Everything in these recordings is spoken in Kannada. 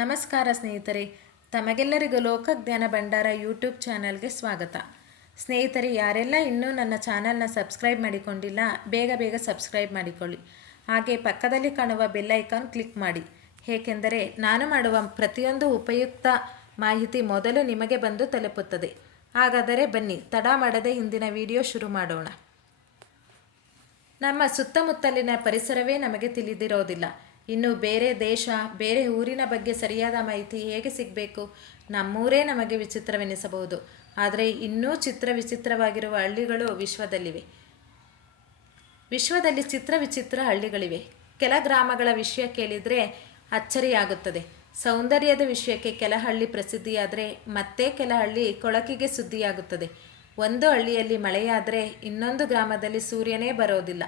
ನಮಸ್ಕಾರ ಸ್ನೇಹಿತರೆ, ತಮಗೆಲ್ಲರಿಗೂ ಲೋಕಜ್ಞಾನ ಭಂಡಾರ ಯೂಟ್ಯೂಬ್ ಚಾನಲ್ಗೆ ಸ್ವಾಗತ. ಸ್ನೇಹಿತರೆ, ಯಾರೆಲ್ಲ ಇನ್ನೂ ನನ್ನ ಚಾನಲ್ನ ಸಬ್ಸ್ಕ್ರೈಬ್ ಮಾಡಿಕೊಂಡಿಲ್ಲ, ಬೇಗ ಸಬ್ಸ್ಕ್ರೈಬ್ ಮಾಡಿಕೊಳ್ಳಿ. ಹಾಗೆ ಪಕ್ಕದಲ್ಲಿ ಕಾಣುವ ಬೆಲ್ ಐಕಾನ್ ಕ್ಲಿಕ್ ಮಾಡಿ, ಏಕೆಂದರೆ ನಾನು ಮಾಡುವ ಪ್ರತಿಯೊಂದು ಉಪಯುಕ್ತ ಮಾಹಿತಿ ಮೊದಲು ನಿಮಗೆ ಬಂದು ತಲುಪುತ್ತದೆ. ಹಾಗಾದರೆ ಬನ್ನಿ, ತಡ ಮಾಡದೆ ಇಂದಿನ ವಿಡಿಯೋ ಶುರು ಮಾಡೋಣ. ನಮ್ಮ ಸುತ್ತಮುತ್ತಲಿನ ಪರಿಸರವೇ ನಮಗೆ ತಿಳಿದಿರೋದಿಲ್ಲ. ಇನ್ನು ಬೇರೆ ದೇಶ, ಬೇರೆ ಊರಿನ ಬಗ್ಗೆ ಸರಿಯಾದ ಮಾಹಿತಿ ಹೇಗೆ ಸಿಗಬೇಕು? ನಮ್ಮೂರೇ ನಮಗೆ ವಿಚಿತ್ರವೆನಿಸಬಹುದು, ಆದರೆ ಇನ್ನೂ ವಿಚಿತ್ರವಾಗಿರುವ ಹಳ್ಳಿಗಳು ವಿಶ್ವದಲ್ಲಿವೆ. ವಿಶ್ವದಲ್ಲಿ ವಿಚಿತ್ರ ಹಳ್ಳಿಗಳಿವೆ. ಕೆಲ ಗ್ರಾಮಗಳ ವಿಷಯ ಕೇಳಿದರೆ ಅಚ್ಚರಿಯಾಗುತ್ತದೆ. ಸೌಂದರ್ಯದ ವಿಷಯಕ್ಕೆ ಕೆಲ ಹಳ್ಳಿ ಪ್ರಸಿದ್ಧಿಯಾದರೆ ಮತ್ತೆ ಕೆಲ ಹಳ್ಳಿ ಕೊಳಕಿಗೆ ಸುದ್ದಿಯಾಗುತ್ತದೆ. ಒಂದು ಹಳ್ಳಿಯಲ್ಲಿ ಮಳೆಯಾದರೆ ಇನ್ನೊಂದು ಗ್ರಾಮದಲ್ಲಿ ಸೂರ್ಯನೇ ಬರೋದಿಲ್ಲ.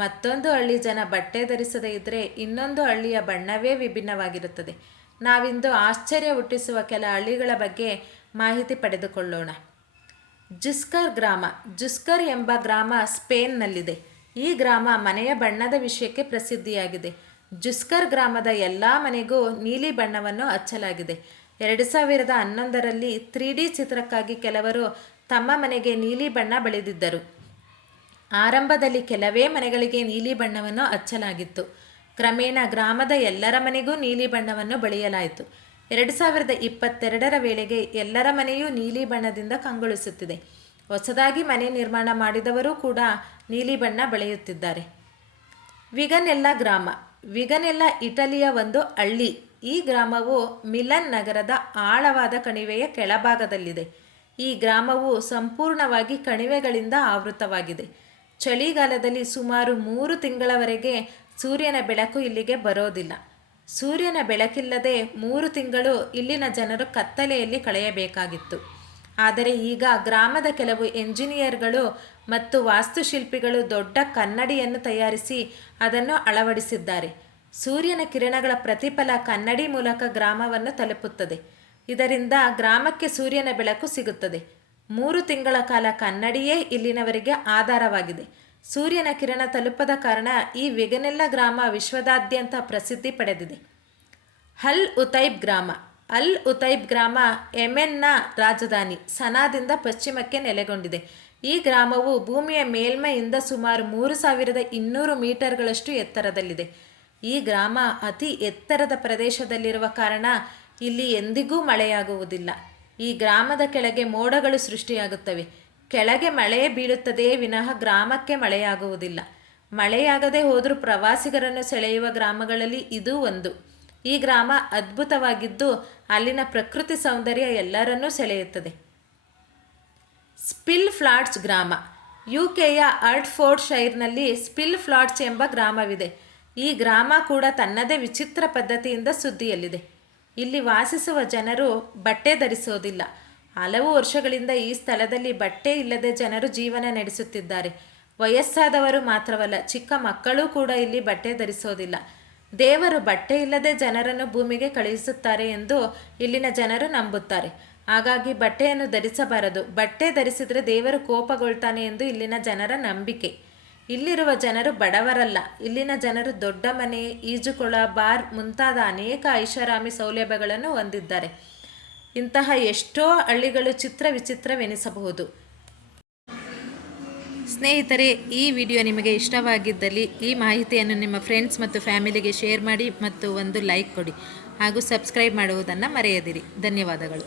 ಮತ್ತೊಂದು ಹಳ್ಳಿ ಜನ ಬಟ್ಟೆ ಧರಿಸದೇ ಇದ್ದರೆ ಇನ್ನೊಂದು ಹಳ್ಳಿಯ ಬಣ್ಣವೇ ವಿಭಿನ್ನವಾಗಿರುತ್ತದೆ. ನಾವಿಂದು ಆಶ್ಚರ್ಯ ಹುಟ್ಟಿಸುವ ಕೆಲ ಹಳ್ಳಿಗಳ ಬಗ್ಗೆ ಮಾಹಿತಿ ಪಡೆದುಕೊಳ್ಳೋಣ. ಜುಸ್ಕರ್ ಗ್ರಾಮ. ಜುಸ್ಕರ್ ಎಂಬ ಗ್ರಾಮ ಸ್ಪೇನ್ನಲ್ಲಿದೆ. ಈ ಗ್ರಾಮ ಮನೆಯ ಬಣ್ಣದ ವಿಷಯಕ್ಕೆ ಪ್ರಸಿದ್ಧಿಯಾಗಿದೆ. ಜುಸ್ಕರ್ ಗ್ರಾಮದ ಎಲ್ಲ ಮನೆಗೂ ನೀಲಿ ಬಣ್ಣವನ್ನು ಹಚ್ಚಲಾಗಿದೆ. 2011ರಲ್ಲಿ 3D ಚಿತ್ರಕ್ಕಾಗಿ ಕೆಲವರು ತಮ್ಮ ಮನೆಗೆ ನೀಲಿ ಬಣ್ಣ ಬಳಿದಿದ್ದರು. ಆರಂಭದಲ್ಲಿ ಕೆಲವೇ ಮನೆಗಳಿಗೆ ನೀಲಿ ಬಣ್ಣವನ್ನು ಹಚ್ಚಲಾಗಿತ್ತು. ಕ್ರಮೇಣ ಗ್ರಾಮದ ಎಲ್ಲರ ಮನೆಗೂ ನೀಲಿ ಬಣ್ಣವನ್ನು ಬಳಿಯಲಾಯಿತು. 2022ರ ವೇಳೆಗೆ ಎಲ್ಲರ ಮನೆಯೂ ನೀಲಿ ಬಣ್ಣದಿಂದ ಕಂಗೊಳಿಸುತ್ತಿದೆ. ಹೊಸದಾಗಿ ಮನೆ ನಿರ್ಮಾಣ ಮಾಡಿದವರೂ ಕೂಡ ನೀಲಿ ಬಣ್ಣ ಬಳಿಯುತ್ತಿದ್ದಾರೆ. ವಿಗನೆಲ್ಲ ಗ್ರಾಮ. ವಿಗನೆಲ್ಲ ಇಟಲಿಯ ಒಂದು ಹಳ್ಳಿ. ಈ ಗ್ರಾಮವು ಮಿಲನ್ ನಗರದ ಆಳವಾದ ಕಣಿವೆಯ ಕೆಳಭಾಗದಲ್ಲಿದೆ. ಈ ಗ್ರಾಮವು ಸಂಪೂರ್ಣವಾಗಿ ಕಣಿವೆಗಳಿಂದ ಆವೃತವಾಗಿದೆ. ಚಳಿಗಾಲದಲ್ಲಿ ಸುಮಾರು 3 ತಿಂಗಳವರೆಗೆ ಸೂರ್ಯನ ಬೆಳಕು ಇಲ್ಲಿಗೆ ಬರೋದಿಲ್ಲ. ಸೂರ್ಯನ ಬೆಳಕಿಲ್ಲದೆ 3 ತಿಂಗಳು ಇಲ್ಲಿನ ಜನರು ಕತ್ತಲೆಯಲ್ಲಿ ಕಳೆಯಬೇಕಾಗಿತ್ತು. ಆದರೆ ಈಗ ಗ್ರಾಮದ ಕೆಲವು ಎಂಜಿನಿಯರ್ಗಳು ಮತ್ತು ವಾಸ್ತುಶಿಲ್ಪಿಗಳು ದೊಡ್ಡ ಕನ್ನಡಿಯನ್ನು ತಯಾರಿಸಿ ಅದನ್ನು ಅಳವಡಿಸಿದ್ದಾರೆ. ಸೂರ್ಯನ ಕಿರಣಗಳ ಪ್ರತಿಫಲ ಕನ್ನಡಿ ಮೂಲಕ ಗ್ರಾಮವನ್ನು ತಲುಪುತ್ತದೆ. ಇದರಿಂದ ಗ್ರಾಮಕ್ಕೆ ಸೂರ್ಯನ ಬೆಳಕು ಸಿಗುತ್ತದೆ. 3 ತಿಂಗಳ ಕಾಲ ಕನ್ನಡಿಯೇ ಇಲ್ಲಿನವರಿಗೆ ಆಧಾರವಾಗಿದೆ. ಸೂರ್ಯನ ಕಿರಣ ತಲುಪದ ಕಾರಣ ಈ ವಿಗನೆಲ್ಲ ಗ್ರಾಮ ವಿಶ್ವದಾದ್ಯಂತ ಪ್ರಸಿದ್ಧಿ ಪಡೆದಿದೆ. ಅಲ್ ಉತೈಬ್ ಗ್ರಾಮ. ಅಲ್ ಉತೈಬ್ ಗ್ರಾಮ ಯೆಮೆನ್ನ ರಾಜಧಾನಿ ಸನಾದಿಂದ ಪಶ್ಚಿಮಕ್ಕೆ ನೆಲೆಗೊಂಡಿದೆ. ಈ ಗ್ರಾಮವು ಭೂಮಿಯ ಮೇಲ್ಮೈಯಿಂದ ಸುಮಾರು 3200 ಮೀಟರ್ಗಳಷ್ಟು ಎತ್ತರದಲ್ಲಿದೆ. ಈ ಗ್ರಾಮ ಅತಿ ಎತ್ತರದ ಪ್ರದೇಶದಲ್ಲಿರುವ ಕಾರಣ ಇಲ್ಲಿ ಎಂದಿಗೂ ಮಳೆಯಾಗುವುದಿಲ್ಲ. ಈ ಗ್ರಾಮದ ಕೆಳಗೆ ಮೋಡಗಳು ಸೃಷ್ಟಿಯಾಗುತ್ತವೆ. ಕೆಳಗೆ ಮಳೆ ಬೀಳುತ್ತದೆಯೇ ವಿನಃ ಗ್ರಾಮಕ್ಕೆ ಮಳೆಯಾಗುವುದಿಲ್ಲ. ಮಳೆಯಾಗದೆ ಹೋದರೂ ಪ್ರವಾಸಿಗರನ್ನು ಸೆಳೆಯುವ ಗ್ರಾಮಗಳಲ್ಲಿ ಇದೂ ಒಂದು. ಈ ಗ್ರಾಮ ಅದ್ಭುತವಾಗಿದ್ದು ಅಲ್ಲಿನ ಪ್ರಕೃತಿ ಸೌಂದರ್ಯ ಎಲ್ಲರನ್ನೂ ಸೆಳೆಯುತ್ತದೆ. ಸ್ಪಿಲ್ ಫ್ಲಾಟ್ಸ್ ಗ್ರಾಮ. UKಯ ಹರ್ಟ್ಫೋರ್ಡ್ ಶೈರ್ನಲ್ಲಿ ಸ್ಪಿಲ್ ಫ್ಲಾಟ್ಸ್ ಎಂಬ ಗ್ರಾಮವಿದೆ. ಈ ಗ್ರಾಮ ಕೂಡ ತನ್ನದೇ ವಿಚಿತ್ರ ಪದ್ಧತಿಯಿಂದ ಸುದ್ದಿಯಲ್ಲಿದೆ. ಇಲ್ಲಿ ವಾಸಿಸುವ ಜನರು ಬಟ್ಟೆ ಧರಿಸೋದಿಲ್ಲ. ಹಲವು ವರ್ಷಗಳಿಂದ ಈ ಸ್ಥಳದಲ್ಲಿ ಬಟ್ಟೆ ಇಲ್ಲದೆ ಜನರು ಜೀವನ ನಡೆಸುತ್ತಿದ್ದಾರೆ. ವಯಸ್ಸಾದವರು ಮಾತ್ರವಲ್ಲ, ಚಿಕ್ಕ ಮಕ್ಕಳೂ ಕೂಡ ಇಲ್ಲಿ ಬಟ್ಟೆ ಧರಿಸೋದಿಲ್ಲ. ದೇವರು ಬಟ್ಟೆ ಇಲ್ಲದೆ ಜನರನ್ನು ಭೂಮಿಗೆ ಕಳುಹಿಸುತ್ತಾರೆ ಎಂದು ಇಲ್ಲಿನ ಜನರು ನಂಬುತ್ತಾರೆ. ಹಾಗಾಗಿ ಬಟ್ಟೆಯನ್ನು ಧರಿಸಬಾರದು. ಬಟ್ಟೆ ಧರಿಸಿದರೆ ದೇವರು ಕೋಪಗೊಳ್ತಾನೆ ಎಂದು ಇಲ್ಲಿನ ಜನರ ನಂಬಿಕೆ. ಇಲ್ಲಿರುವ ಜನರು ಬಡವರಲ್ಲ. ಇಲ್ಲಿನ ಜನರು ದೊಡ್ಡ ಮನೆ, ಈಜುಕೊಳ, ಬಾರ್ ಮುಂತಾದ ಅನೇಕ ಐಷಾರಾಮಿ ಸೌಲಭ್ಯಗಳನ್ನು ಹೊಂದಿದ್ದಾರೆ. ಇಂತಹ ಎಷ್ಟೋ ಹಳ್ಳಿಗಳು ವಿಚಿತ್ರವೆನಿಸಬಹುದು. ಸ್ನೇಹಿತರೆ, ಈ ವಿಡಿಯೋ ನಿಮಗೆ ಇಷ್ಟವಾಗಿದ್ದಲ್ಲಿ ಈ ಮಾಹಿತಿಯನ್ನು ನಿಮ್ಮ ಫ್ರೆಂಡ್ಸ್ ಮತ್ತು ಫ್ಯಾಮಿಲಿಗೆ ಶೇರ್ ಮಾಡಿ ಮತ್ತು ಒಂದು ಲೈಕ್ ಕೊಡಿ ಹಾಗೂ ಸಬ್ಸ್ಕ್ರೈಬ್ ಮಾಡುವುದನ್ನು ಮರೆಯದಿರಿ. ಧನ್ಯವಾದಗಳು.